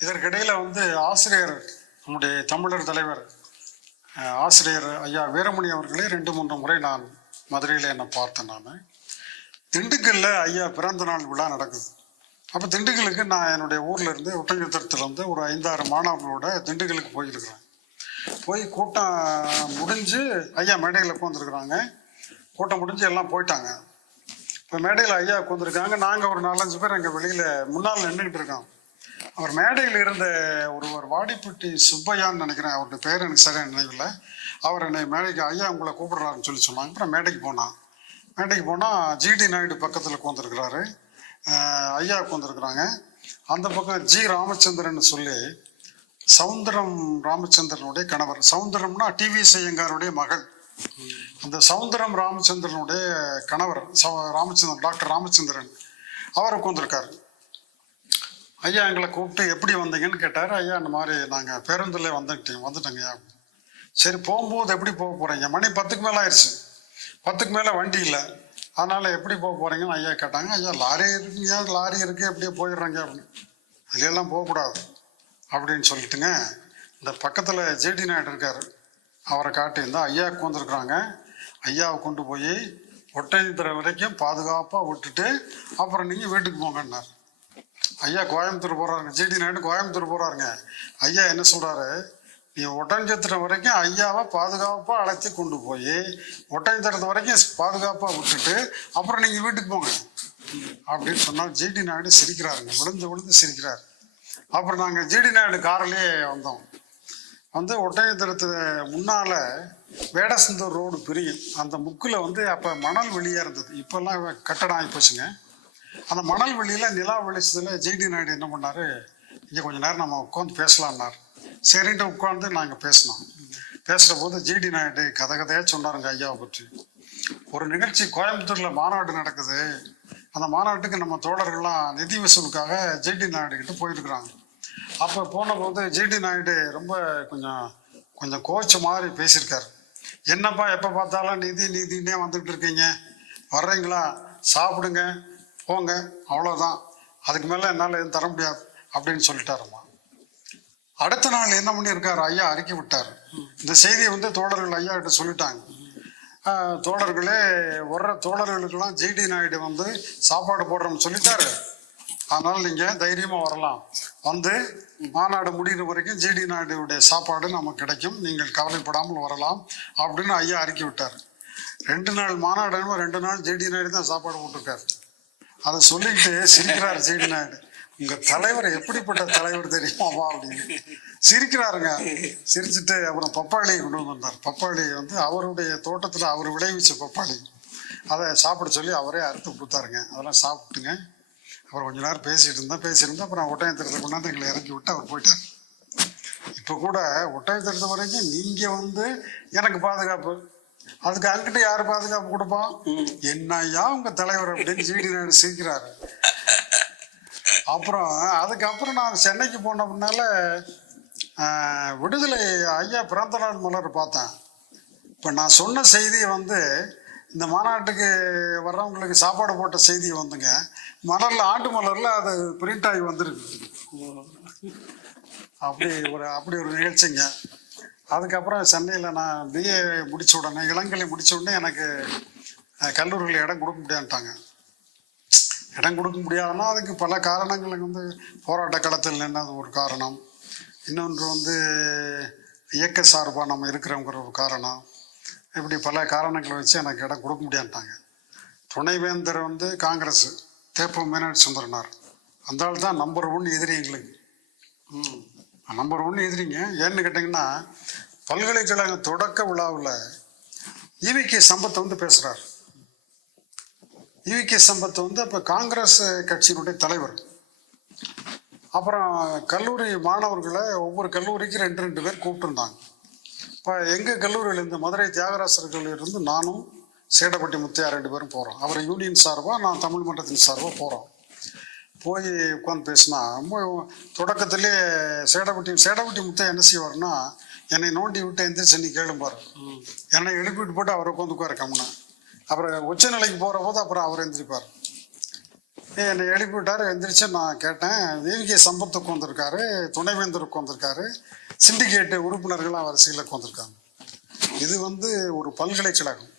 இதற்கிடையில் வந்து ஆசிரியர் நம்முடைய தமிழர் தலைவர் ஆசிரியர் ஐயா வீரமணி அவர்களே ரெண்டு மூன்று முறை நான் மதுரையில் என்னை பார்த்தேன் நான். திண்டுக்கல்ல ஐயா பிறந்த நாள் விழா நடக்குது. அப்போ திண்டுக்கலுக்கு நான் என்னுடைய ஊர்ல இருந்து ஒட்டஞ்சத்திரத்துலேருந்து ஒரு ஐந்தாறு மாணவர்களோட திண்டுக்கலுக்கு போயிருக்கிறேன். போய் கூட்டம் முடிஞ்சு ஐயா மேடையில் உட்காந்துருக்குறாங்க கூட்டம் முடிஞ்சு எல்லாம் போயிட்டாங்க. இப்போ மேடையில் ஐயா உட்காந்துருக்காங்க நாங்கள் ஒரு நாலஞ்சு பேர் எங்கள் வெளியில் முன்னால் நின்றுக்கிட்டு இருக்கோம். அவர் மேடையில் இருந்த ஒருவர் வாடிப்பட்டி சுப்பையான்னு நினைக்கிறேன் அவருடைய பேர் எனக்கு சரியாக நினைவில் அவர் என்னை மேடைக்கு ஐயா உங்களை கூப்பிடுறாருன்னு சொல்லி சொன்னாங்க. அப்புறம் மேடைக்கு போனான். மேடைக்கு போனால் ஜிடி நாயுடு பக்கத்தில் உட்காந்துருக்கிறாரு ஐயா உட்காந்துருக்குறாங்க அந்த பக்கம் ஜி. ராமச்சந்திரன் சொல்லி சவுந்தரம் ராமச்சந்திரனுடைய கணவர். சவுந்தரம்னா டிவி செய்யங்காருடைய மகள். அந்த சவுந்தரம் ராமச்சந்திரனுடைய கணவர் ச ராமச்சந்திரன் டாக்டர் ராமச்சந்திரன் அவர் உட்காந்துருக்காரு ஐயா எங்களை கூப்பிட்டு எப்படி வந்தீங்கன்னு கேட்டார். ஐயா இந்த மாதிரி நாங்கள் பேருந்தில் வந்துட்டோங்க ஐயா. சரி போகும்போது எப்படி போக போகிறீங்க மணி பத்துக்கு மேலே ஆயிடுச்சு. பத்துக்கு மேலே வண்டி இல்லை. அதனால் எப்படி போக போகிறீங்கன்னு ஐயா கேட்டாங்க. ஐயா லாரி இருக்குங்க லாரி இருக்குது எப்படியோ போயிடுறேங்க அப்படின்னு. அதுலெல்லாம் போகக்கூடாது அப்படின்னு சொல்லிட்டுங்க இந்த பக்கத்தில் ஜேடி நாயுடு இருக்கார். அவரை காட்டி இருந்தால் ஐயா உட்காந்துருக்குறாங்க ஐயாவை கொண்டு போய் ஒட்டை வரைக்கும் பாதுகாப்பாக விட்டுட்டு அப்புறம் நீங்கள் வீட்டுக்கு போங்கன்னார். ஐயா கோயம்புத்தூர் போகிறாருங்க ஜிடி நாயுடு கோயம்புத்தூர் போகிறாருங்க ஐயா என்ன சொல்கிறாரு நீ ஒட்டஞ்சத்திரம் வரைக்கும் ஐயாவை பாதுகாப்பாக அழைச்சி கொண்டு போய் ஒட்டஞ்சத்திரத்து வரைக்கும் பாதுகாப்பாக விட்டுட்டு அப்புறம் நீங்கள் வீட்டுக்கு போங்க. அப்படின்னு சொன்னால் ஜிடி நாயுடு சிரிக்கிறாருங்க. விழுந்து விழுந்து சிரிக்கிறார். அப்புறம் நாங்கள் ஜிடி நாயுடு காரிலேயே வந்தோம். வந்து ஒட்டஞ்சத்திரத்து முன்னால் வேடசந்தூர் ரோடு பிரியும். அந்த முக்கில் வந்து அப்போ மணல் வெளியாக இருந்தது இப்போல்லாம் கட்டடம் ஆகி போச்சுங்க அந்த மணல் வெளியில் நிலா வெளிச்சத்தில் ஜெய்டி நாயுடு என்ன பண்ணார்? இங்கே கொஞ்சம் நேரம் நம்ம உட்காந்து பேசலாம்னார். சரின்ட்டு உட்காந்து நாங்கள் பேசினோம். பேசுகிற போது ஜிடி நாயுடு கதை கதையாக சொன்னாருங்க ஐயாவை பற்றி. ஒரு நிகழ்ச்சி கோயம்புத்தூரில் மாநாடு நடக்குது. அந்த மாநாட்டுக்கு நம்ம தோழர்கள்லாம் நிதி வசூலுக்காக ஜிடி நாயுடு கிட்ட போயிருக்கிறாங்க. அப்போ போன போது ஜிடி நாயுடு ரொம்ப கொஞ்சம் கொஞ்சம் கோச்ச மாதிரி பேசியிருக்காரு. என்னப்பா எப்போ பார்த்தாலும் நிதி நிதினே வந்துகிட்டு இருக்கீங்க. வர்றீங்களா? சாப்பிடுங்க. போங்க அவ்வளோதான் அதுக்கு மேலே என்னால் எதுவும் தர முடியாது அப்படின்னு சொல்லிட்டாருமா. அடுத்த நாள் என்ன பண்ணியிருக்காரு? ஐயா அறிக்கை விட்டார். இந்த செய்தியை வந்து தோழர்கள் ஐயா கிட்ட சொல்லிட்டாங்க. தோழர்களே வர்ற தோழர்களுக்கெல்லாம் ஜிடி நாயுடு வந்து சாப்பாடு போடுறோம்னு சொல்லிட்டாரு. அதனால் நீங்கள் தைரியமாக வரலாம். வந்து மாநாடு முடிகிற வரைக்கும் ஜிடி நாயுடுடைய சாப்பாடு நமக்கு கிடைக்கும். நீங்கள் கவலைப்படாமல் வரலாம் அப்படின்னு ஐயா அறிக்கை விட்டார். ரெண்டு நாள் மாநாடு ரெண்டு நாள் ஜிடி நாயுடு தான் சாப்பாடு போட்டிருக்காரு. அதை சொல்லிக்கிட்டு சிரிக்கிறார் ஜிடி நாயுடு. உங்க தலைவர் எப்படிப்பட்ட தலைவர் தெரியுமாவா அப்படின்னு. சிரிக்கிறாருங்க. சிரிச்சுட்டு அப்புறம் பப்பாளியை கொண்டு வந்தார். பப்பாளி வந்து அவருடைய தோட்டத்தில் அவர் விளைவிச்ச பப்பாளி. அதை சாப்பிட சொல்லி அவரே அறுத்து கொடுத்தாருங்க. அதெல்லாம் சாப்பிட்டுங்க. அப்புறம் கொஞ்ச நேரம் பேசிட்டு இருந்தா பேசியிருந்தா அப்புறம் ஒட்டயத்திரத்தை கொண்டாந்து எங்களை இறக்கி விட்டு அவர் போயிட்டார். இப்போ கூட ஒட்டயத்திரத்தை வரைக்கும் நீங்க வந்து எனக்கு பாதுகாப்பு. அதுக்கு அங்கிட்ட யார் பாதுகாப்பு கொடுப்பான் என்னய்யா உங்க தலைவர் அப்படின்னு நாயுடு சிரிக்கிறாரு. அப்புறம் அதுக்கப்புறம் நான் சென்னைக்கு போன முன்னால விடுதலை ஐயா பிறந்த நாள் மலர் பார்த்தேன். இப்போ நான் சொன்ன செய்தி வந்து இந்த மாநாட்டுக்கு வர்றவங்களுக்கு சாப்பாடு போட்ட செய்தி வந்துங்க. மலரில் ஆண்டு மலரில் அது பிரிண்ட் ஆகி வந்திருக்கு. அப்படி ஒரு அப்படி ஒரு நிகழ்ச்சிங்க. அதுக்கப்புறம் சென்னையில் நான் பிஏ முடித்த உடனே இளங்கலை முடித்த உடனே எனக்கு கல்லூரிகளில் கல்லூரியில் இடம் கொடுக்க முடியாதுட்டாங்க இடம் கொடுக்க முடியாதுன்னா அதுக்கு பல காரணங்கள் வந்து போராட்ட களத்தில் நின்னது ஒரு காரணம். இன்னொன்று வந்து இயக்க சார்பாக நம்ம இருக்கிறோங்கிற ஒரு காரணம். இப்படி பல காரணங்களை வச்சு எனக்கு இடம் கொடுக்க முடியாதுட்டாங்க துணைவேந்தர் வந்து காங்கிரஸ் தேப்ப மீனாட்சி சுந்தரனார் அந்த ஆள் தான் நம்பர் ஒன் எதிரி எங்களுக்கு. ம். நம்பர் ஒன்று எதிரிங்க ஏன்னு கேட்டிங்கன்னா பல்கலைக்கழக தொடக்க விழாவில் ஈவிகே சம்பத் வந்து பேசுகிறார் ஈவிகே சம்பத் வந்து அப்போ காங்கிரஸ் கட்சியினுடைய தலைவர். அப்புறம் கல்லூரி மாணவர்களை ஒவ்வொரு கல்லூரிக்கு ரெண்டு ரெண்டு பேர் கூப்பிட்டுருந்தாங்க. இப்போ எங்கள் கல்லூரியில் இருந்து மதுரை தியாகராசர் கல்லூரியிலிருந்து நானும் சேடப்பட்டி முத்தையா ரெண்டு பேரும் போகிறோம் அவர் யூனியன் சார்பாக நான் தமிழ் மன்றத்தின் சார்பாக போகிறோம் போய் உட்காந்து பேசினா ரொம்ப தொடக்கத்திலே சேடப்பட்டி சேடப்பட்டி முத்தையா என்ன செய்வார்னா என்னை நோண்டி விட்டு எந்திரிச்சு நீ கேளும்பார் என்னை எழுப்பிட்டு போட்டு அவர் உட்காந்து உட்கார கம்முன்னு அப்புறம் உச்சநிலைக்கு போகிற போது அப்புறம் அவர் எந்திரிப்பார். என்னை எழுப்பி விட்டாரு எந்திரிச்சு நான் கேட்டேன் விவிகே சம்பத் உட்காந்துருக்காரு துணைவேந்தர் உட்காந்துருக்காரு சிண்டிகேட்டு உறுப்பினர்கள்லாம் வரிசையில் உட்காந்துருக்காங்க இது வந்து ஒரு பல்கலைக்கழகம்.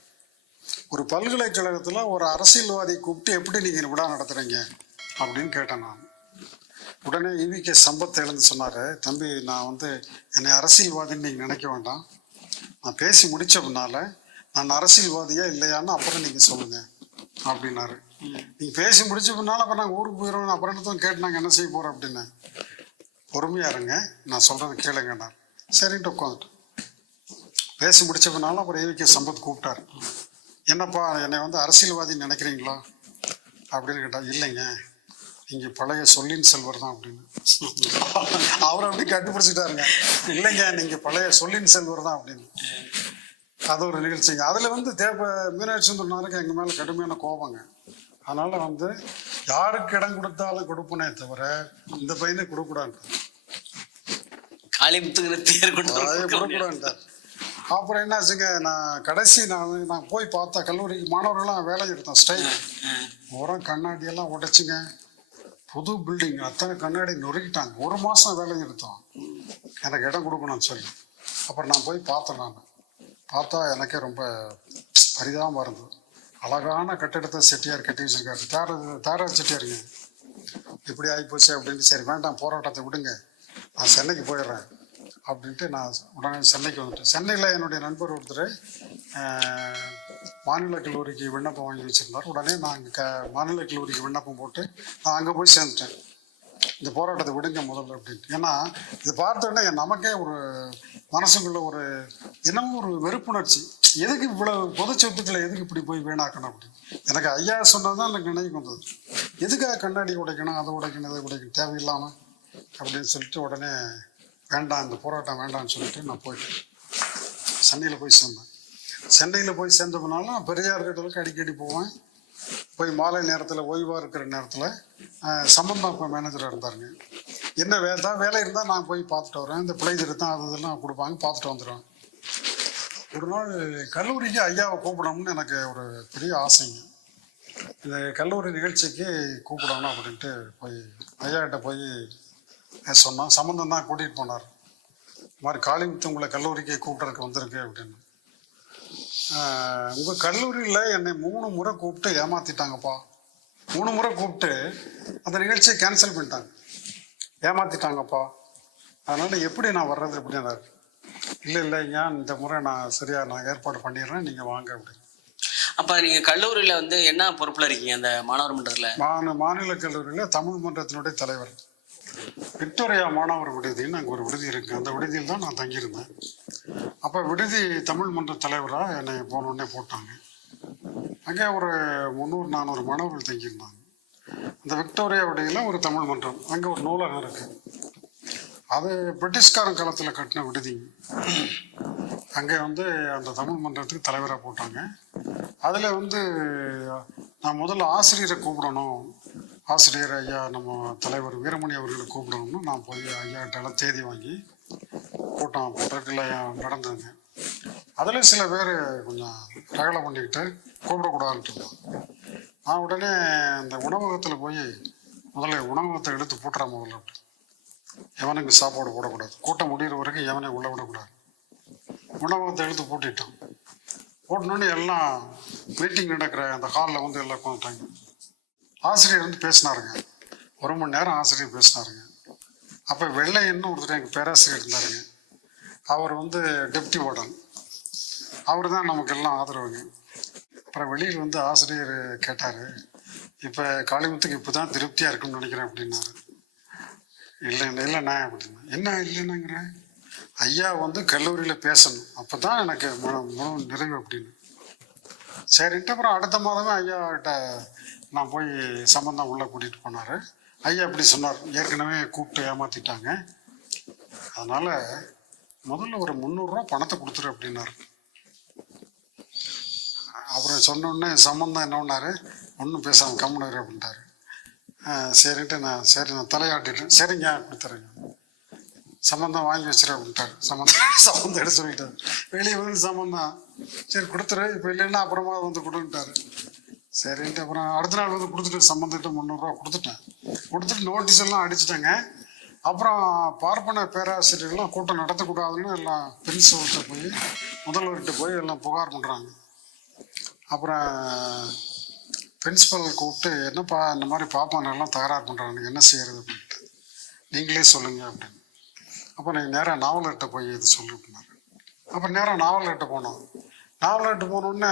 ஒரு பல்கலைக்கழகத்தில் ஒரு அரசியல்வாதி கூப்பிட்டு எப்படி நீங்கள் விழா நடத்துறீங்க? அப்படின்னு கேட்டேன் நான். உடனே இவிகே சம்பத் எழுந்து சொன்னார் தம்பி நான் வந்து என்னை அரசியல்வாதின்னு நீங்கள் நினைக்க வேண்டாம். நான் பேசி முடிச்ச பின்னால் நான் அரசியல்வாதியா இல்லையான்னு அப்புறம் நீங்கள் சொல்லுங்கள் அப்படின்னாரு. நீங்கள் பேசி முடிச்ச பின்னால் அப்புறம் நாங்கள் ஊருக்கு போயிடுவோம் அப்புறம் என்னத்தும் கேட்டு நாங்கள் என்ன செய்ய போகிறோம் அப்படின்னு. பொறுமையாக இருங்க நான் சொல்கிறத கேளுங்கண்ணா சரின்ட்டு உட்காந்துட்டு பேசி முடிச்ச பின்னால அப்புறம் ஏவிகே சம்பத் கூப்பிட்டாரு. என்னப்பா என்னை வந்து அரசியல்வாதின்னு நினைக்கிறீங்களா? அப்படின்னு கேட்டால் இல்லைங்க. நீங்க பழைய சொல்லின் செல்வர் தான் அப்படின்னு. அவர் அப்படி கண்டுபிடிச்சிட்டாருங்க இல்லைங்க நீங்க பழைய சொல்லின் செல்வர் தான் அப்படின்னு. அது ஒரு நிகழ்ச்சிங்க. அதுல வந்து தேவ மீனாட்சி சுந்தரனாருக்கு எங்க மேல கடுமையான கோபங்க. அதனால வந்து யாருக்கு இடம் கொடுத்தாலும் கொடுப்பனே தவிர இந்த பையனை கொடுக்கூடாது காளிமுத்துங்கிற பேர் கொடுக்கூடாதுட்டார் அப்புறம் என்னாச்சுங்க நான் கடைசி நான் நான் போய் பார்த்தா கல்லூரிக்கு மாணவர்கள்லாம் வேலை எடுத்தோம் ஸ்டைல் உரம் கண்ணாடி எல்லாம் உடைச்சுங்க. புது பில்டிங் அத்தனை கண்ணாடி நொறுக்கிட்டாங்க. ஒரு மாதம் வேலை எடுத்தோம். எனக்கு இடம் கொடுக்கணும்னு சொல்லி. அப்புறம் நான் போய் பார்த்தேன் நான். பார்த்தா எனக்கே ரொம்ப பரிதாபமாக இருந்தது. அழகான கட்டிடத்தை செட்டியார் கட்டி வச்சிருக்காரு. தார தாரார் செட்டியாருங்க. இப்படி ஆகிப்போச்சு அப்படின்ட்டு சரி வேண்டாம் போராட்டத்தை விடுங்க. நான் சென்னைக்கு போயிடுறேன் அப்படின்ட்டு நான் உடனே சென்னைக்கு வந்துட்டேன். சென்னையில் என்னுடைய நண்பர் ஒருத்தர் மாநில கல்லூரிக்கு விண்ணப்பம் வாங்கி வச்சுருந்தார். உடனே நான் அங்கே க மாநில கல்லூரிக்கு விண்ணப்பம் போட்டு நான் அங்கே போய் சேர்ந்துட்டேன். இந்த போராட்டத்தை விடுங்க முதல்ல அப்படின்ட்டு. ஏன்னா இது பார்த்த நமக்கே ஒரு மனசுக்குள்ள ஒரு என்னமோ ஒரு வெறுப்புணர்ச்சி. எதுக்கு இவ்வளவு பொது சொத்துக்களை எதுக்கு இப்படி போய் வீணாக்கணும் அப்படின்னு. எனக்கு ஐயா சொன்னது தான் எனக்கு நினைவுக்கு வந்தது. எதுக்காக கண்ணாடி உடைக்கணும் அதை உடைக்கணும் இதை உடைக்கணும்? தேவையில்லாமல் அப்படின்னு சொல்லிட்டு உடனே வேண்டாம் இந்த போராட்டம் வேண்டாம்னு சொல்லிட்டு நான் போயிட்டேன். சென்னையில் போய் சேர்ந்தேன். சென்னையில் போய் சேர்ந்ததுனால பெரியார் கிட்டலுக்கு அடிக்கடி போவேன். போய் மாலை நேரத்தில் ஓய்வாக இருக்கிற நேரத்தில் சம்பந்தம் இப்போ மேனேஜராக இருந்தாருங்க. என்ன வேலை தான் வேலை இருந்தால் நான் போய் பார்த்துட்டு வரேன். இந்த பிள்ளை திருத்தம் அது இதெல்லாம் கொடுப்பாங்க பார்த்துட்டு வந்துடுவேன் ஒரு நாள் கல்லூரிக்கு ஐயாவை கூப்பிடணும்னு எனக்கு ஒரு பெரிய ஆசைங்க. இந்த கல்லூரி நிகழ்ச்சிக்கு கூப்பிடணும் அப்படின்ட்டு போய் ஐயா கிட்ட போய் சொன்னோம் சம்மந்தம் தான் கூட்டிகிட்டு போனார். இந்த மாதிரி காளிமுத்து உங்களை கல்லூரிக்கு கூப்பிட்றதுக்கு வந்திருக்கு அப்படின்னு. உங்கள் கல்லூரியில் என்னை மூணு முறை கூப்பிட்டு ஏமாத்திட்டாங்கப்பா. மூணு முறை கூப்பிட்டு அந்த நிகழ்ச்சியை கேன்சல் பண்ணிட்டாங்க. ஏமாத்திட்டாங்கப்பா. அதனால் எப்படி நான் வர்றது அப்படின்னாரு இல்லை இல்லைங்க இந்த முறை நான் சரியாக நான் ஏற்பாடு பண்ணிடுறேன் நீங்கள் வாங்க அப்படின்னு. அப்ப நீங்க கல்லூரியில வந்து என்ன பொறுப்புல இருக்கீங்க அந்த மாணவர் மன்றத்துல? மாநில கல்லூரியில் தமிழ் மன்றத்தினுடைய தலைவர். விக்டோரியா மாணவர் விடுதின்னு அங்கே ஒரு விடுதி இருக்கு. அந்த விடுதியில் தான் நான் தங்கியிருந்தேன். அப்போ விடுதி தமிழ் மன்ற தலைவராக என்னை போனோடனே போட்டாங்க. அங்கே ஒரு முந்நூறு நானூறு மாணவர்கள் தங்கியிருந்தாங்க. அந்த விக்டோரியா விடுதியில் ஒரு தமிழ் மன்றம் அங்கே ஒரு நூலகம் இருக்கு. அது பிரிட்டிஷ்காரன் காலத்தில் கட்டின விடுதி. அங்கே வந்து அந்த தமிழ் மன்றத்துக்கு தலைவராக போட்டாங்க. அதில் வந்து நான் முதல்ல ஆசிரியரை கூப்பிடணும். ஆசிரியர் ஐயா நம்ம தலைவர் வீரமணி அவர்களை கூப்பிடணும்னு நான் போய் ஐயா தேதி வாங்கி கூட்டம் போட்டிருக்குல நடந்ததுங்க. அதில் சில பேர் கொஞ்சம் ரகலை பண்ணிக்கிட்டு கூப்பிடக்கூடாதுன்ட்டு இருந்தாங்க. நான் உடனே அந்த உணவகத்தில் போய் முதல்ல உணவகத்தை எடுத்து பூட்டுறேன் முதல்ல. அப்படி எவனுக்கு சாப்பாடு போடக்கூடாது. கூட்டம் முடிகிற வரைக்கும் எவனை உள்ள விடக்கூடாது. உணவகத்தை எடுத்து பூட்டிட்டான் போட்டணுன்னு எல்லாம் மீட்டிங் நடக்கிற அந்த ஹாலில் வந்து எல்லாம் உட்காந்துட்டாங்க. ஆசிரியர் வந்து பேசினாருங்க. ஒரு மணி நேரம் ஆசிரியர் பேசினாருங்க. அப்போ வெள்ளையன்னு ஒருத்தர் எங்கள் பேராசிரியர் இருந்தாருங்க. அவர் வந்து டெப்டி வார்டன். அவர் தான் நமக்கு எல்லாம் ஆதரவுங்க. அப்புறம் வெளியில் வந்து ஆசிரியர் கேட்டார் இப்போ காளிமுத்துக்கு இப்போ தான் திருப்தியாக இருக்குன்னு நினைக்கிறேன் அப்படின்னாரு. இல்லை இல்லைண்ணா அப்படின்னா. என்ன இல்லைன்னுங்கிறேன் ஐயா வந்து கல்லூரியில் பேசணும். அப்போ தான் எனக்கு மன முழு நிறைவு அப்படின்னு. சரின்ட்டு அப்புறம் அடுத்த மாதமே ஐயாவிட்ட நான் போய் சம்பந்தம் உள்ளே கூட்டிகிட்டு போனார். ஐயா இப்படி சொன்னார். ஏற்கனவே கூப்பிட்டு ஏமாற்றிட்டாங்க அதனால் முதல்ல ஒரு முந்நூறுரூவா பணத்தை கொடுத்துரு அப்படின்னாரு. அப்புறம் சொன்னோடனே சம்மந்தம் என்ன பண்ணார்? ஒன்றும் பேசாமல் கம்முனரு அப்படின்ட்டாரு. சரின்ட்டு நான் சரி நான் தலையாட்டிட்டேன். சரிங்க கொடுத்துறேங்க சம்மந்தம் வாங்கி வச்சிரு அப்படின்ட்டாரு சம்மந்தம் சம்மந்தம் எடுத்து சொல்லிட்டாரு. வெளியே வந்து சம்மந்தம் சரி கொடுத்துரு. இப்போ இல்லைன்னா அப்புறமா வந்து கொடுன்ட்டாரு. சரின்ட்டு அப்புறம் அடுத்த நாள் வந்து கொடுத்துட்டு சம்மந்திட்ட முந்நூறுரூவா கொடுத்துட்டேன். கொடுத்துட்டு நோட்டீஸ் எல்லாம் அடிச்சுட்டேங்க. அப்புறம் பார்ப்பன பேராசிரியர்கள்லாம் கூட்டம் நடத்தக்கூடாதுன்னு எல்லாம் பிரின்சிபல்கிட்ட போய் முதல்வர்கிட்ட போய் எல்லாம் புகார் பண்ணுறாங்க அப்புறம் பிரின்சிபல் கூப்பிட்டு என்னப்பா இந்த மாதிரி பாப்பானெல்லாம் தகராறு பண்ணுறாங்க என்ன செய்யறது? அப்படின்ட்டு. நீங்களே சொல்லுங்க அப்படின்னு. அப்போ நீங்கள் நேராக நாவலர்கிட்ட போய் இது சொல்லிட்டுனாரு அப்படின்னாரு. அப்புறம் நேராக நாவலர்கிட்ட போனோம். நாவலர்கிட்ட போனோடனே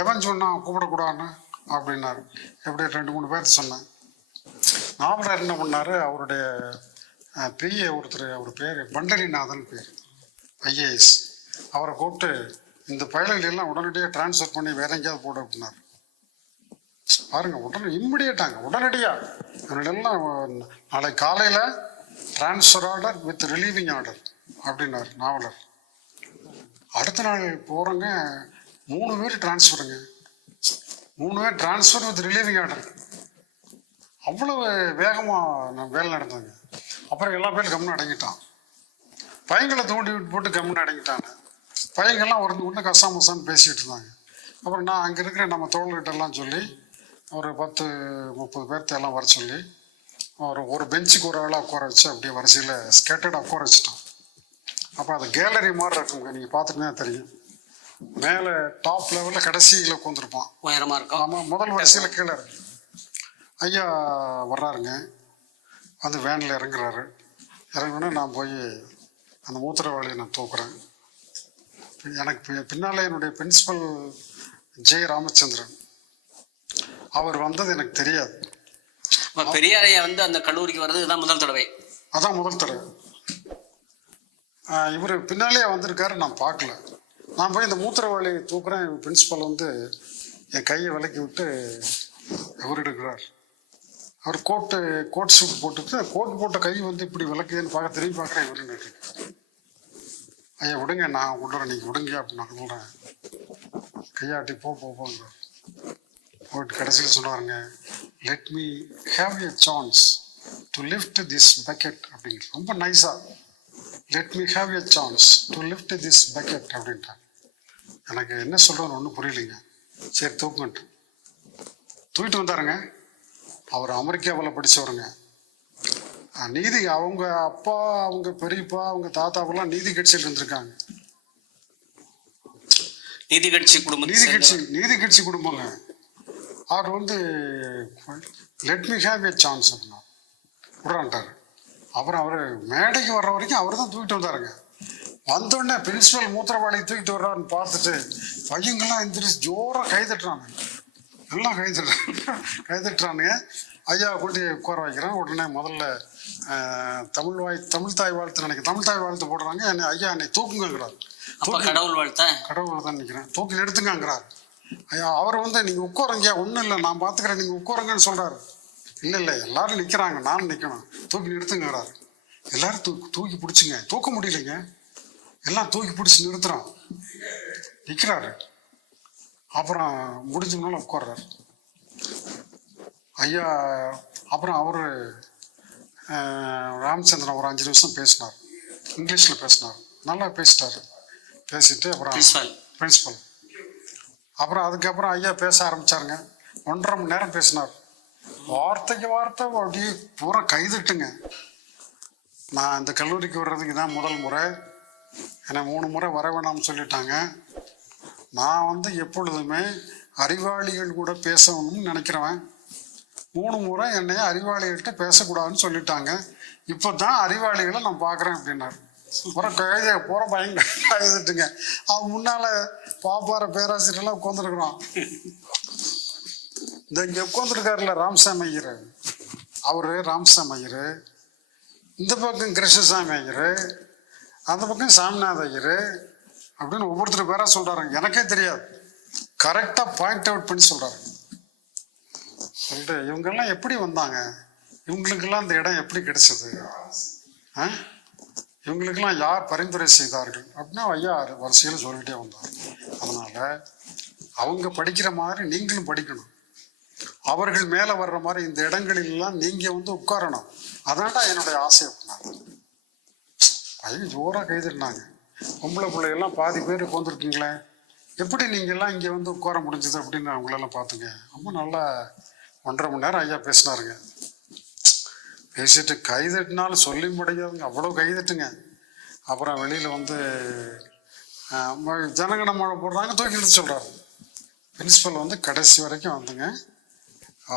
எவன் சொன்னான் கூப்பிடக்கூடாதுன்னு? அப்படின்னாரு. எப்படி ரெண்டு மூணு பேர்த்து சொன்னேன். நாவலர் என்ன பண்ணார்? அவருடைய பிஏ ஒருத்தர் அவர் பேர் பண்டரிநாதன் பேர் ஐஏஎஸ். அவரை கூப்பிட்டு இந்த பயல்கள் எல்லாம் உடனடியாக டிரான்ஸ்ஃபர் பண்ணி வேற எங்கேயாவது போட அப்படின்னாரு. பாருங்க உடனே இம்மிடியட்டாங்க உடனடியாக இவங்களெல்லாம் நாளை காலையில் transfer order with relieving order அப்படின்னார் நாவலர். அடுத்த நாள் போகிறோங்க மூணு பேர் டிரான்ஸ்ஃபருங்க மூணு பேர் டிரான்ஸ்ஃபர் வித் ரிலீவிங் ஆர்டர் அவ்வளவு வேகமாக நான் வேலை நடந்தாங்க. அப்புறம் எல்லா பேரும் கம்முன்னு அடங்கிட்டான். பையங்களை தூண்டி விட்டு போட்டு கம்முன்னு அடங்கிட்டாங்க. பையங்கள்லாம் ஒரு ஒன்று கசாமசான்னு பேசிகிட்டு இருந்தாங்க. அப்புறம் நான் அங்கே இருக்கிற நம்ம தோழர்கிட்டெல்லாம் சொல்லி ஒரு பத்து முப்பது பேர்த்த எல்லாம் வர சொல்லி ஒரு ஒரு பெஞ்சுக்கு ஒரு ஆளாக உட்கார வச்சு அப்படியே வரிசையில் ஸ்கேட்டடாக உட்கார வச்சுட்டான். அப்போ அது கேலரி மாதிரி இருக்குங்க நீங்கள் பார்த்துட்டுனா தெரியும். மேலே டாப் லெவலில் கடைசியில் உட்காந்துருப்பான் உயரமா இருக்கும் ஆமாம் முதல் வரிசையில் கீழே இருக்கு. ஐயா வர்றாருங்க. வந்து வேனில் இறங்குறாரு. இறங்குனே நான் போய் அந்த மூத்திரவாளியை நான் தூக்குறேன். எனக்கு பின்னாலே என்னுடைய பிரின்சிபல் ஜெய ராமச்சந்திரன் அவர் வந்தது எனக்கு தெரியாது. பெரியாரையா வந்து அந்த கல்லூரிக்கு வர்றது இதுதான் முதல் தடவை. அதான் முதல் தடவை. இவர் பின்னாலேயே வந்திருக்காரு நான் பார்க்கல. நான் போய் இந்த மூத்திரவாளி தூக்குறேன் பிரின்சிபல் வந்து என் கையை விலக்கி விட்டு அவர் எடுக்கிறார். அவர் கோட்டு கோட் சூட் போட்டுட்டு கோட் போட்ட கை வந்து இப்படி விளக்குதுன்னு பார்க்க திரும்பி பார்க்குறேன் இவர் ஐயா விடுங்க நான் விடுறேன் நீங்கள் விடுங்க அப்படின்னு நான் சொல்கிறேன் கையாட்டி போ போ போங்க கடைசியில் சொன்னாருங்க let me have a chance to lift this bucket அப்படின்னு ரொம்ப நைஸாக let me have a chance to lift this bucket அப்படின்ட்டாங்க. எனக்கு என்ன சொல்கிறேன்னு ஒன்றும் புரியலைங்க. சரி தூக்குன்ட்டு தூக்கிட்டு வந்தாருங்க. அவர் அமெரிக்காவில் படித்தவருங்க நீதி அவங்க அப்பா அவங்க பெரியப்பா அவங்க தாத்தாவெல்லாம் நீதி கட்சியில் இருந்திருக்காங்க. நீதி கட்சி குடும்பத்தை நீதி கட்சி. நீதி கட்சி குடும்பங்க. அவர் வந்து let me have a chance அப்படின்னா விட்றான்ட்டார். அப்புறம் அவர் மேடைக்கு வர்ற வரைக்கும் அவர் தான் தூக்கிட்டு வந்தாருங்க. வந்தோடனே பிரின்சிபல் மூத்திரவாளி தூக்கிட்டு வர்றாருன்னு பார்த்துட்டு பையங்கள்லாம் எந்திரிச்சு ஜோராக கைதட்டுறாங்க எல்லாம் கைதட்டுறாங்க கைதட்டுறானுங்க ஐயா கொண்டு உட்கார வைக்கிறேன். உடனே முதல்ல தமிழ் வாய் தமிழ் தாய் வாழ்த்து நினைக்கிறேன் தமிழ் தாய் வாழ்த்து போடுறாங்க. என்னை ஐயா என்னை தூக்குங்கிறார் கடவுள் வாழ்த்த? கடவுளை தான் நிற்கிறேன் தூக்கி எடுத்துங்கங்கிறார். ஐயா அவர் வந்து நீங்கள் உட்காருங்க ஒன்றும் இல்லை நான் பார்த்துக்கிறேன் நீங்கள் உட்காருங்கன்னு சொல்கிறாரு இல்லை இல்லை எல்லாரும் நிற்கிறாங்க நானும் நிற்கணும் தூக்கி நிறுத்துங்கிறாரு. எல்லாரும் தூக்கி தூக்கி பிடிச்சிங்க. தூக்க முடியலைங்க. எல்லாம் தூக்கி பிடிச்சி நிறுத்துறோம். நிற்கிறாரு அப்புறம் முடிஞ்சதுனால உட்கார்றாரு. ஐயா அப்புறம் அவர் ராமச்சந்திரன் ஒரு அஞ்சு நிமிஷம் பேசினார். இங்கிலீஷில் பேசினார். நல்லா பேசிட்டாரு. பேசிட்டு அப்புறம் பிரின்சிபால் பிரின்சிபல் அப்புறம் அதுக்கப்புறம் ஐயா பேச ஆரம்பிச்சாருங்க. ஒன்றரை மணி நேரம் பேசினார். வார்த்தைக்கு வார்த்தை அப்படியே பூரா கைதுட்டுங்க. நான் இந்த கல்லூரிக்கு வர்றதுக்கு தான் முதல் முறை. என்னை மூணு முறை வர வேணாம்னு சொல்லிட்டாங்க. நான் வந்து எப்பொழுதுமே அறிவாளிகள் கூட பேசணும்னு நினைக்கிறவன். மூணு முறை என்னைய அறிவாளிகள்கிட்ட பேசக்கூடாதுன்னு சொல்லிட்டாங்க. இப்போ தான் அறிவாளிகளை நான் பார்க்குறேன் அப்படின்னாரு. பூரா கைத பூரா பயங்கர கைதுட்டுங்க அவன் முன்னால் பாப்பார பேராசிரியர்லாம் உட்காந்துருக்குறான் இந்த இங்கே உட்காந்துருக்காருல ராமசாமி ஐயர். அவரு ராமசாமி ஐயர். இந்த பக்கம் கிருஷ்ணசாமி ஐயர். அந்த பக்கம் சாமிநாத ஐயர். அப்படின்னு ஒவ்வொருத்தர் பேராக சொல்கிறாருங்க எனக்கே தெரியாது. கரெக்டாக பாயிண்ட் அவுட் பண்ணி சொல்கிறாரு சொல்லிட்டு இவங்கெல்லாம் எப்படி வந்தாங்க? இவங்களுக்கெல்லாம் இந்த இடம் எப்படி கிடைச்சது? ஆ? இவங்களுக்கெல்லாம் யார் பரிந்துரை செய்தார்கள்? அப்படின்னா ஐயா வரிசையில் சொல்லிட்டே வந்தார். அதனால் அவங்க படிக்கிற மாதிரி நீங்களும் படிக்கணும். அவர்கள் மேலே வர்ற மாதிரி இந்த இடங்களிலெல்லாம் நீங்கள் வந்து உட்காரணும். அதான்டா என்னுடைய ஆசை அப்படின்னாங்க. பையன் ஜோராக கைதிருந்தாங்க பொம்பளை பிள்ளைகள்லாம் பாதி பேர் உட்காந்துருக்கீங்களே எப்படி நீங்கள்லாம் இங்கே வந்து உட்கார முடிஞ்சது அப்படின்னு அவங்களெல்லாம் பார்த்துங்க. ரொம்ப நல்லா ஒன்றரை மணி நேரம் ஐயா பேசினாருங்க. பேசிட்டு கைதட்டினாலும் சொல்லி முடியாதுங்க. அவ்வளோ கைதட்டுங்க அப்புறம் வெளியில் வந்து ஜனகண மழை போடுறாங்க தூக்கி எடுத்து சொல்கிறாரு பிரின்சிபல் வந்து கடைசி வரைக்கும் வந்துங்க.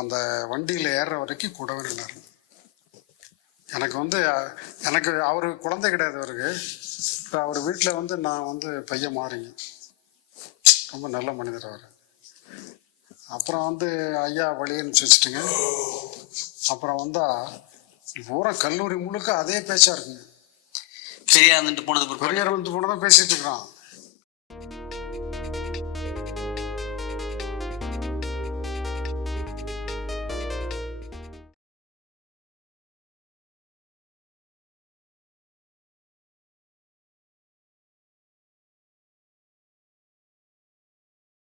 அந்த வண்டியில் ஏறுற வரைக்கும் கூடவே நின்னாரு. எனக்கு வந்து எனக்கு அவர் குழந்தை கிடையாது அவருக்கு. இப்போ அவர் வீட்டில் வந்து நான் வந்து பையன் மாறிங்க. ரொம்ப நல்ல மனிதர் அவர். அப்புறம் வந்து ஐயா வழி அனுப்பிச்சு வச்சுட்டுங்க. அப்புறம் வந்தால் பூரா கல்லூரி முழுக்க அதே பேச்சா இருக்குங்க. பெரியார் வந்துட்டு போனது பெரியார் வந்து போனதான் பேசிட்டு இருக்கிறான்.